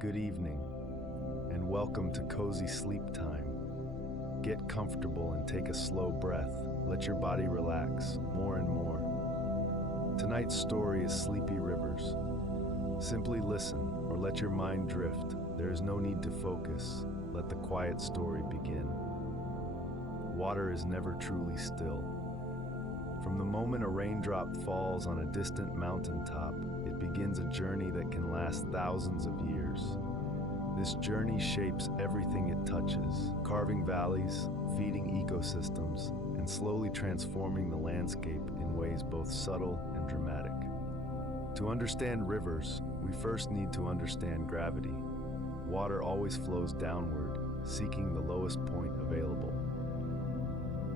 Good evening, and welcome to Cozy Sleep Time. Get comfortable and take a slow breath. Let your body relax more and more. Tonight's story is Sleepy Rivers. Simply listen or let your mind drift. There is no need to focus. Let the quiet story begin. Water is never truly still. From the moment a raindrop falls on a distant mountaintop, it begins a journey that can last thousands of years. This journey shapes everything it touches, carving valleys, feeding ecosystems, and slowly transforming the landscape in ways both subtle and dramatic. To understand rivers, we first need to understand gravity. Water always flows downward, seeking the lowest point available.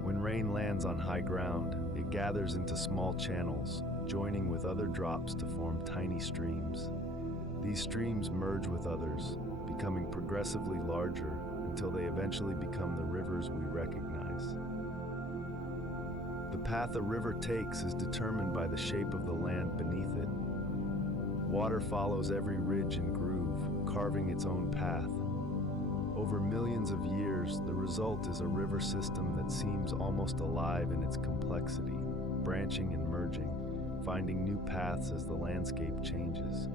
When rain lands on high ground, it gathers into small channels, joining with other drops to form tiny streams. These streams merge with others, becoming progressively larger until they eventually become the rivers we recognize. The path a river takes is determined by the shape of the land beneath it. Water follows every ridge and groove, carving its own path. Over millions of years, the result is a river system that seems almost alive in its complexity, branching and merging, finding new paths as the landscape changes.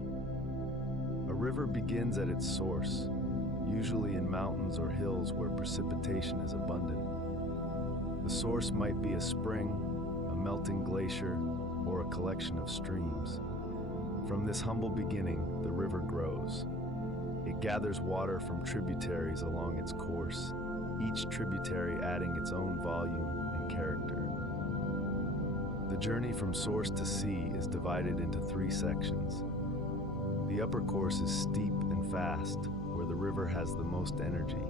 A river begins at its source, usually in mountains or hills where precipitation is abundant. The source might be a spring, a melting glacier, or a collection of streams. From this humble beginning, the river grows. It gathers water from tributaries along its course, each tributary adding its own volume and character. The journey from source to sea is divided into three sections. The upper course is steep and fast, where the river has the most energy.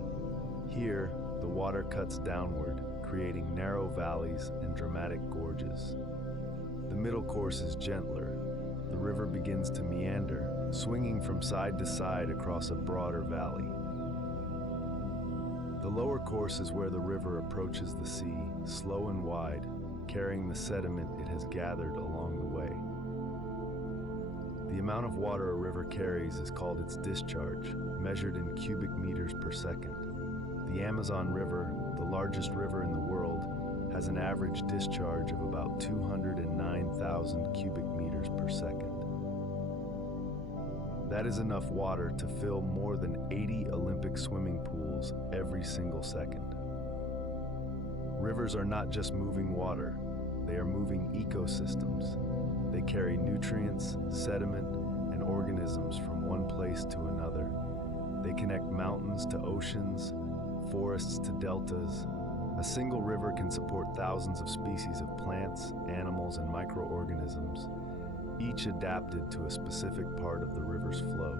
Here, the water cuts downward, creating narrow valleys and dramatic gorges. The middle course is gentler. The river begins to meander, swinging from side to side across a broader valley. The lower course is where the river approaches the sea, slow and wide, carrying the sediment it has gathered along the way. The amount of water a river carries is called its discharge, measured in cubic meters per second. The Amazon River, the largest river in the world, has an average discharge of about 209,000 cubic meters per second. That is enough water to fill more than 80 Olympic swimming pools every single second. Rivers are not just moving water, they are moving ecosystems. They carry nutrients, sediment, and organisms from one place to another. They connect mountains to oceans, forests to deltas. A single river can support thousands of species of plants, animals, and microorganisms, each adapted to a specific part of the river's flow.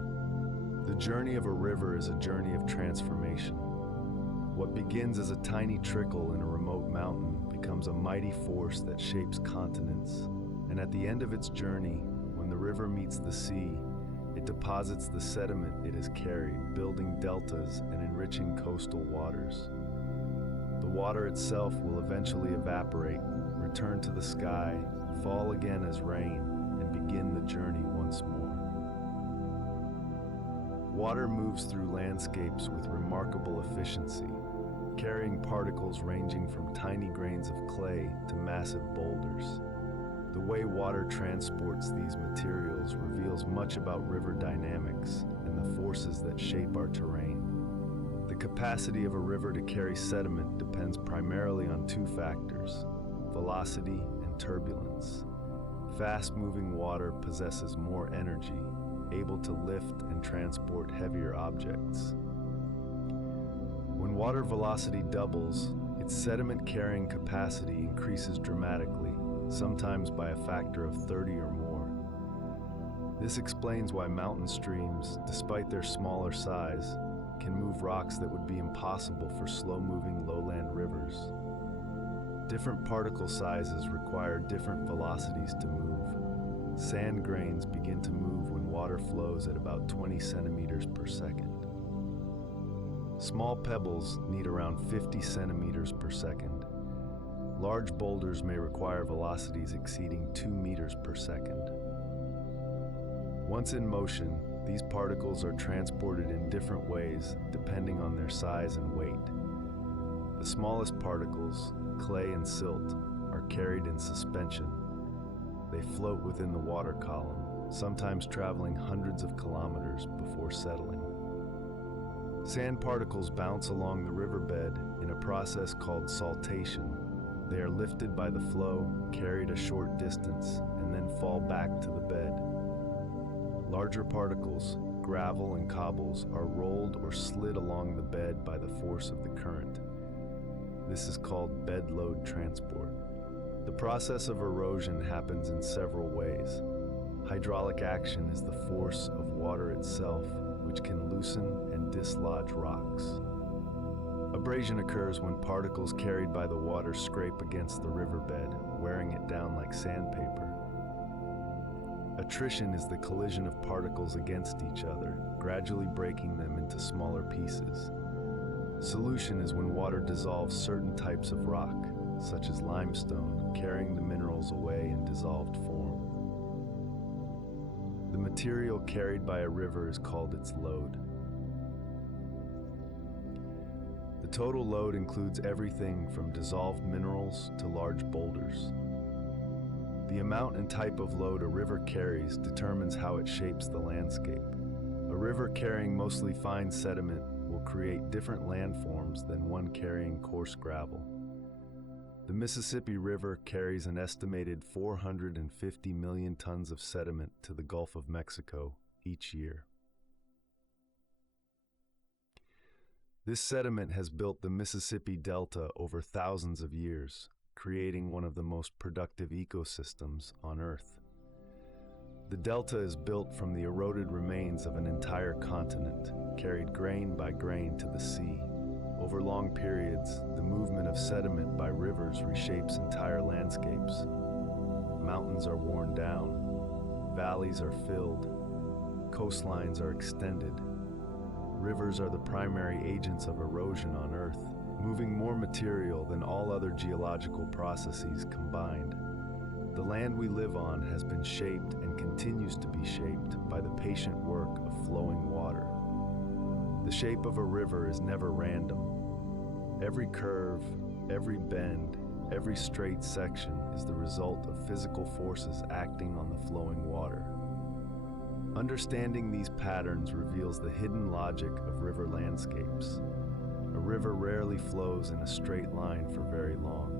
The journey of a river is a journey of transformation. What begins as a tiny trickle in a remote mountain becomes a mighty force that shapes continents. And at the end of its journey, when the river meets the sea, it deposits the sediment it has carried, building deltas and enriching coastal waters. The water itself will eventually evaporate, return to the sky, fall again as rain, and begin the journey once more. Water moves through landscapes with remarkable efficiency, carrying particles ranging from tiny grains of clay to massive boulders. The way water transports these materials reveals much about river dynamics and the forces that shape our terrain. The capacity of a river to carry sediment depends primarily on two factors: velocity and turbulence. Fast-moving water possesses more energy, able to lift and transport heavier objects. When water velocity doubles, its sediment-carrying capacity increases dramatically, sometimes by a factor of 30 or more. This explains why mountain streams, despite their smaller size, can move rocks that would be impossible for slow-moving lowland rivers. Different particle sizes require different velocities to move. Sand grains begin to move when water flows at about 20 centimeters per second. Small pebbles need around 50 centimeters per second. Large boulders may require velocities exceeding 2 meters per second. Once in motion, These particles are transported in different ways depending on their size and weight. The smallest particles, clay and silt, are carried in suspension. They float within the water column, sometimes traveling hundreds of kilometers before settling. Sand particles bounce along the riverbed in a process called saltation. They are lifted by the flow, carried a short distance, and then fall back to the bed. Larger particles, gravel and cobbles, are rolled or slid along the bed by the force of the current. This is called bed load transport. The process of erosion happens in several ways. Hydraulic action is the force of water itself, which can loosen and dislodge rocks. Abrasion occurs when particles carried by the water scrape against the riverbed, wearing it down like sandpaper. Attrition is the collision of particles against each other, gradually breaking them into smaller pieces. Solution is when water dissolves certain types of rock, such as limestone, carrying the minerals away in dissolved form. The material carried by a river is called its load. The total load includes everything from dissolved minerals to large boulders. The amount and type of load a river carries determines how it shapes the landscape. A river carrying mostly fine sediment will create different landforms than one carrying coarse gravel. The Mississippi River carries an estimated 450 million tons of sediment to the Gulf of Mexico each year. This sediment has built the Mississippi Delta over thousands of years, creating one of the most productive ecosystems on Earth. The delta is built from the eroded remains of an entire continent, carried grain by grain to the sea. Over long periods, the movement of sediment by rivers reshapes entire landscapes. Mountains are worn down, valleys are filled, coastlines are extended. Rivers are the primary agents of erosion on Earth, moving more material than all other geological processes combined. The land we live on has been shaped and continues to be shaped by the patient work of flowing water. The shape of a river is never random. Every curve, every bend, every straight section is the result of physical forces acting on the flowing water. Understanding these patterns reveals the hidden logic of river landscapes. A river rarely flows in a straight line for very long.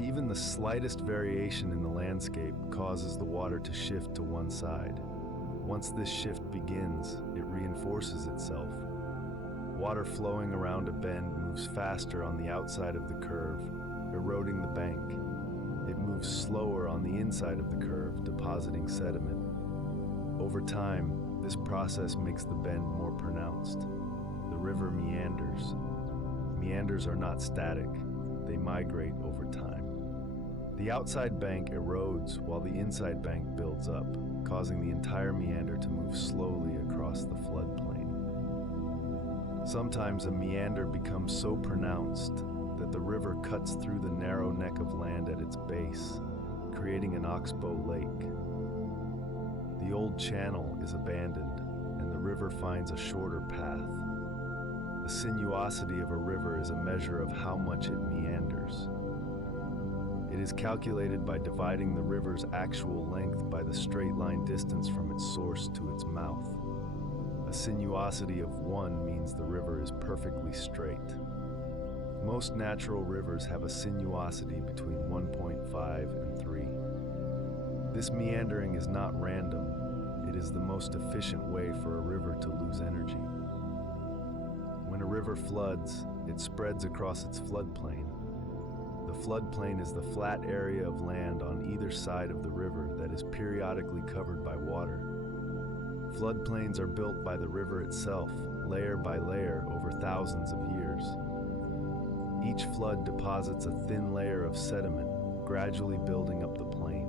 Even the slightest variation in the landscape causes the water to shift to one side. Once this shift begins, it reinforces itself. Water flowing around a bend moves faster on the outside of the curve, eroding the bank. It moves slower on the inside of the curve, depositing sediment. Over time, this process makes the bend more pronounced. The river meanders. Meanders are not static, they migrate over time. The outside bank erodes while the inside bank builds up, causing the entire meander to move slowly across the floodplain. Sometimes a meander becomes so pronounced that the river cuts through the narrow neck of land at its base, creating an oxbow lake. The old channel is abandoned, and the river finds a shorter path. The sinuosity of a river is a measure of how much it meanders. It is calculated by dividing the river's actual length by the straight line distance from its source to its mouth. A sinuosity of 1 means the river is perfectly straight. Most natural rivers have a sinuosity between 1.5 and 3. This meandering is not random. It is the most efficient way for a river to lose energy. When a river floods, it spreads across its floodplain. The floodplain is the flat area of land on either side of the river that is periodically covered by water. Floodplains are built by the river itself, layer by layer, over thousands of years. Each flood deposits a thin layer of sediment, gradually building up the plain.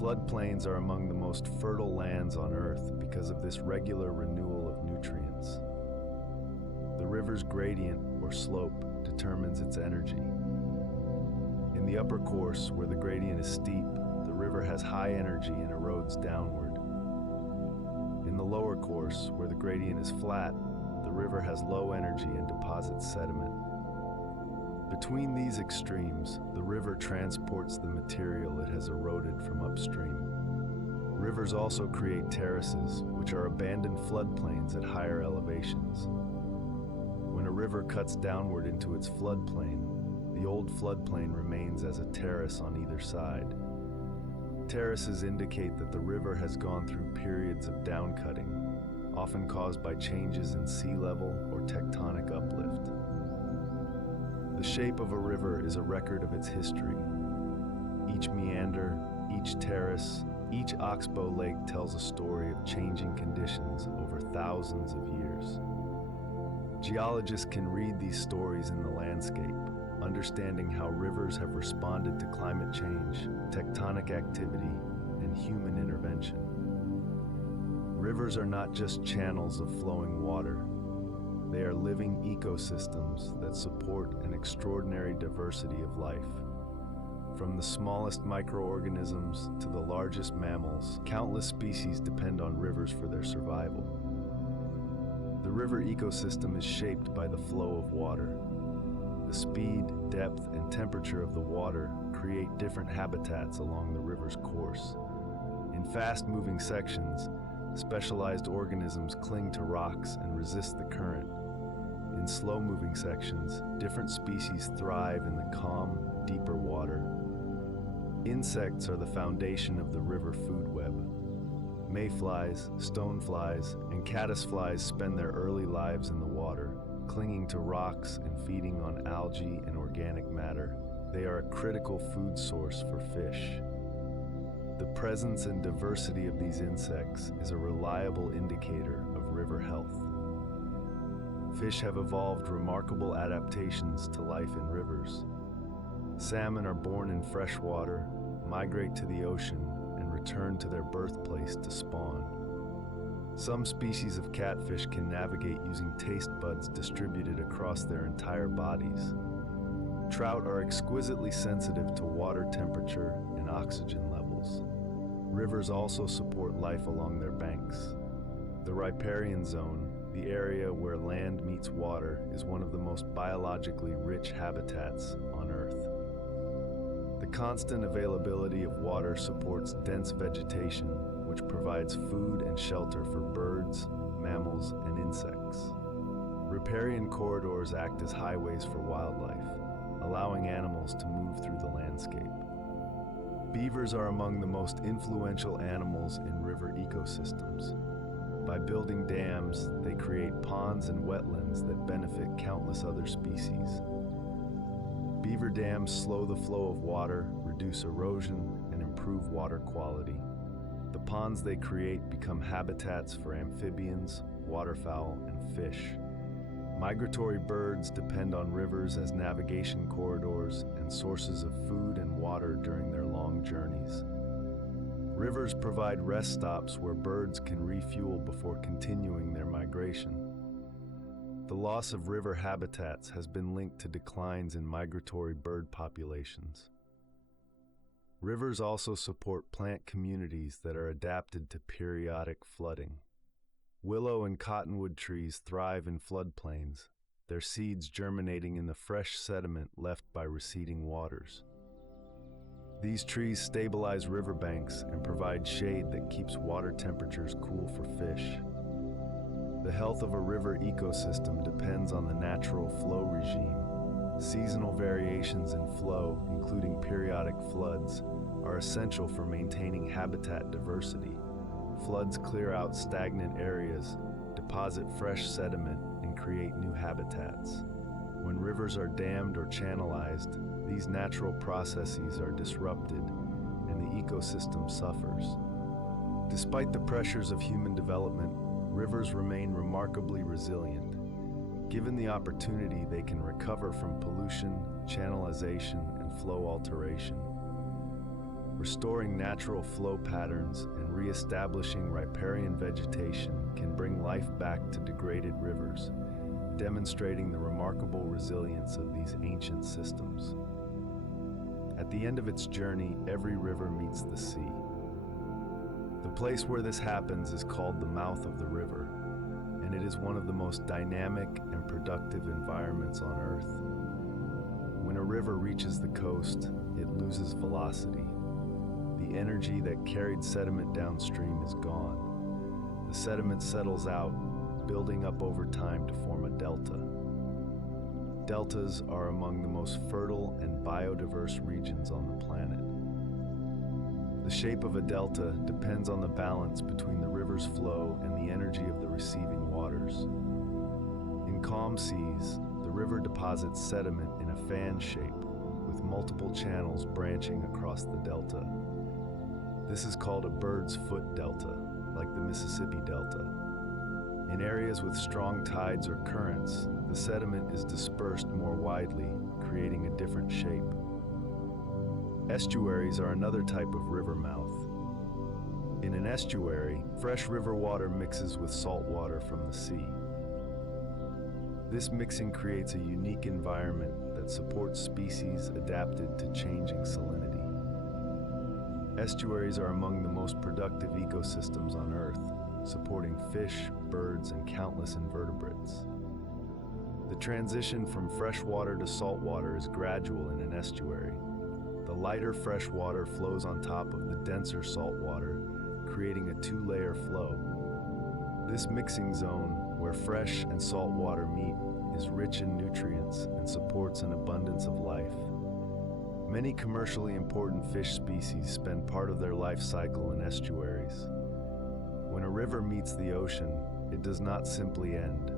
Floodplains are among the most fertile lands on Earth because of this regular renewal of nutrients. The river's gradient, or slope, determines its energy. In the upper course, where the gradient is steep, the river has high energy and erodes downward. In the lower course, where the gradient is flat, the river has low energy and deposits sediment. Between these extremes, the river transports the material it has eroded from upstream. Rivers also create terraces, which are abandoned floodplains at higher elevations. When a river cuts downward into its floodplain, the old floodplain remains as a terrace on either side. Terraces indicate that the river has gone through periods of downcutting, often caused by changes in sea level or tectonic uplift. The shape of a river is a record of its history. Each meander, each terrace, each oxbow lake tells a story of changing conditions over thousands of years. Geologists can read these stories in the landscape, understanding how rivers have responded to climate change, tectonic activity, and human intervention. Rivers are not just channels of flowing water. They are living ecosystems that support an extraordinary diversity of life. From the smallest microorganisms to the largest mammals, countless species depend on rivers for their survival. The river ecosystem is shaped by the flow of water. The speed, depth, and temperature of the water create different habitats along the river's course. In fast-moving sections, specialized organisms cling to rocks and resist the current. In slow-moving sections, different species thrive in the calm, deeper water. Insects are the foundation of the river food web. Mayflies, stoneflies, and caddisflies spend their early lives in the water, clinging to rocks and feeding on algae and organic matter. They are a critical food source for fish. The presence and diversity of these insects is a reliable indicator of river health. Fish have evolved remarkable adaptations to life in rivers. Salmon are born in fresh water, migrate to the ocean, and return to their birthplace to spawn. Some species of catfish can navigate using taste buds distributed across their entire bodies. Trout are exquisitely sensitive to water temperature and oxygen levels. Rivers also support life along their banks. The riparian zone, the area where land meets water, is one of the most biologically rich habitats on Earth. The constant availability of water supports dense vegetation, which provides food and shelter for birds, mammals, and insects. Riparian corridors act as highways for wildlife, allowing animals to move through the landscape. Beavers are among the most influential animals in river ecosystems. By building dams, they create ponds and wetlands that benefit countless other species. Beaver dams slow the flow of water, reduce erosion, and improve water quality. The ponds they create become habitats for amphibians, waterfowl, and fish. Migratory birds depend on rivers as navigation corridors and sources of food and water during their long journeys. Rivers provide rest stops where birds can refuel before continuing their migration. The loss of river habitats has been linked to declines in migratory bird populations. Rivers also support plant communities that are adapted to periodic flooding. Willow and cottonwood trees thrive in floodplains, their seeds germinating in the fresh sediment left by receding waters. These trees stabilize riverbanks and provide shade that keeps water temperatures cool for fish. The health of a river ecosystem depends on the natural flow regime. Seasonal variations in flow, including periodic floods, are essential for maintaining habitat diversity. Floods clear out stagnant areas, deposit fresh sediment, and create new habitats. When rivers are dammed or channelized, these natural processes are disrupted, and the ecosystem suffers. Despite the pressures of human development, rivers remain remarkably resilient. Given the opportunity, they can recover from pollution, channelization, and flow alteration. Restoring natural flow patterns and reestablishing riparian vegetation can bring life back to degraded rivers, demonstrating the remarkable resilience of these ancient systems. At the end of its journey, every river meets the sea. The place where this happens is called the mouth of the river, and it is one of the most dynamic and productive environments on Earth. When a river reaches the coast, it loses velocity. The energy that carried sediment downstream is gone. The sediment settles out, building up over time to form a delta. Deltas are among the most fertile and biodiverse regions on the planet. The shape of a delta depends on the balance between the river's flow and the energy of the receiving waters. In calm seas, the river deposits sediment in a fan shape with multiple channels branching across the delta. This is called a bird's foot delta, like the Mississippi Delta. In areas with strong tides or currents, the sediment is dispersed more widely, creating a different shape. Estuaries are another type of river mouth. In an estuary, fresh river water mixes with salt water from the sea. This mixing creates a unique environment that supports species adapted to changing salinity. Estuaries are among the most productive ecosystems on Earth, supporting fish, birds, and countless invertebrates. The transition from fresh water to salt water is gradual in an estuary. The lighter fresh water flows on top of the denser salt water, creating a two-layer flow. This mixing zone, where fresh and salt water meet, is rich in nutrients and supports an abundance of life. Many commercially important fish species spend part of their life cycle in estuaries. When a river meets the ocean, it does not simply end.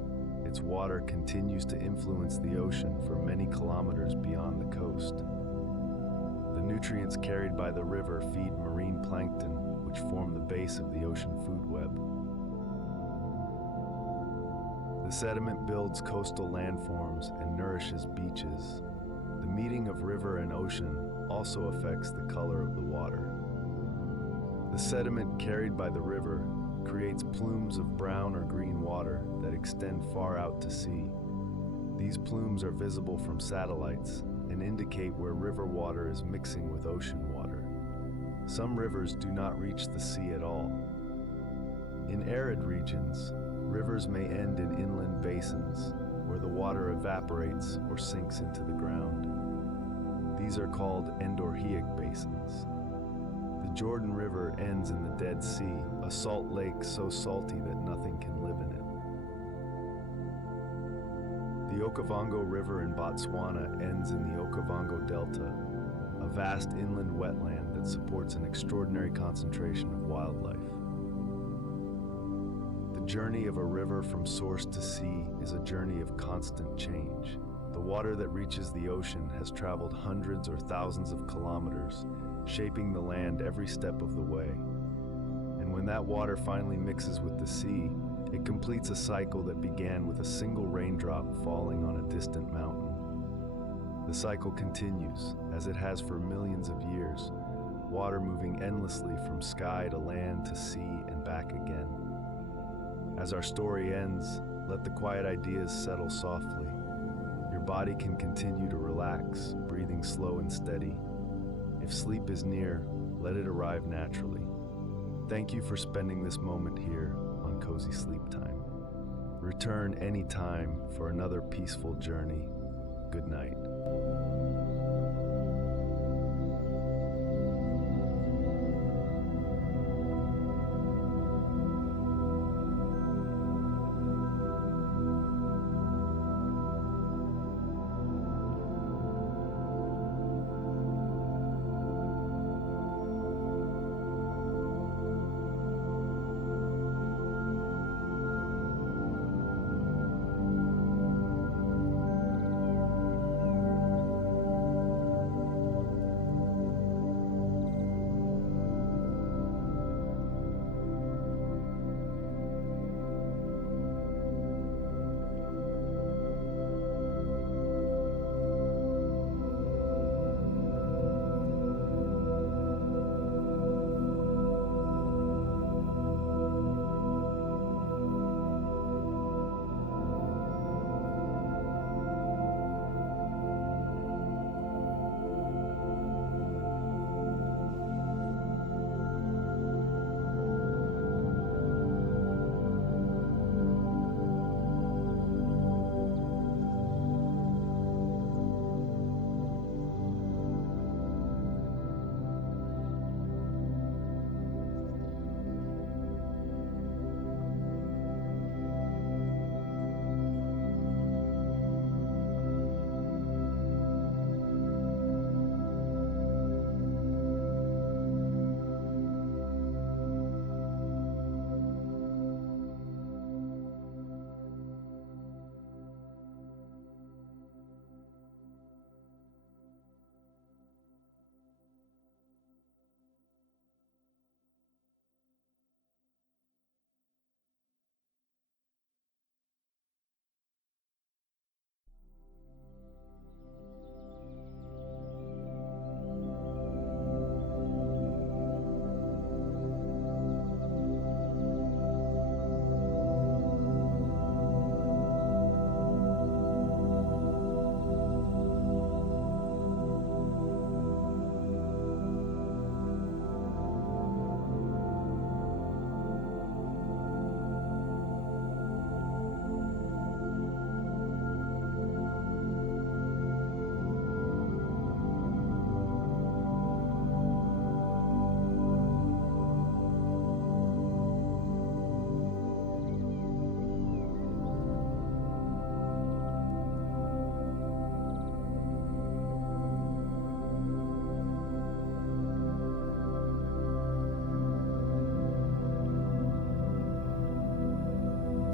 Its water continues to influence the ocean for many kilometers beyond the coast. The nutrients carried by the river feed marine plankton, which form the base of the ocean food web. The sediment builds coastal landforms and nourishes beaches. The meeting of river and ocean also affects the color of the water. The sediment carried by the river creates plumes of brown or green water that extend far out to sea. These plumes are visible from satellites and indicate where river water is mixing with ocean water. Some rivers do not reach the sea at all. In arid regions, rivers may end in inland basins where the water evaporates or sinks into the ground. These are called endorheic basins. The Jordan River ends in the Dead Sea, a salt lake so salty that nothing can live in it. The Okavango River in Botswana ends in the Okavango Delta, a vast inland wetland that supports an extraordinary concentration of wildlife. The journey of a river from source to sea is a journey of constant change. The water that reaches the ocean has traveled hundreds or thousands of kilometers, shaping the land every step of the way. And when that water finally mixes with the sea, it completes a cycle that began with a single raindrop falling on a distant mountain. The cycle continues, as it has for millions of years, water moving endlessly from sky to land to sea and back again. As our story ends, let the quiet ideas settle softly. Your body can continue to relax, breathing slow and steady. If sleep is near, let it arrive naturally. Thank you for spending this moment here on Cozy Sleep Time. Return anytime for another peaceful journey. Good night.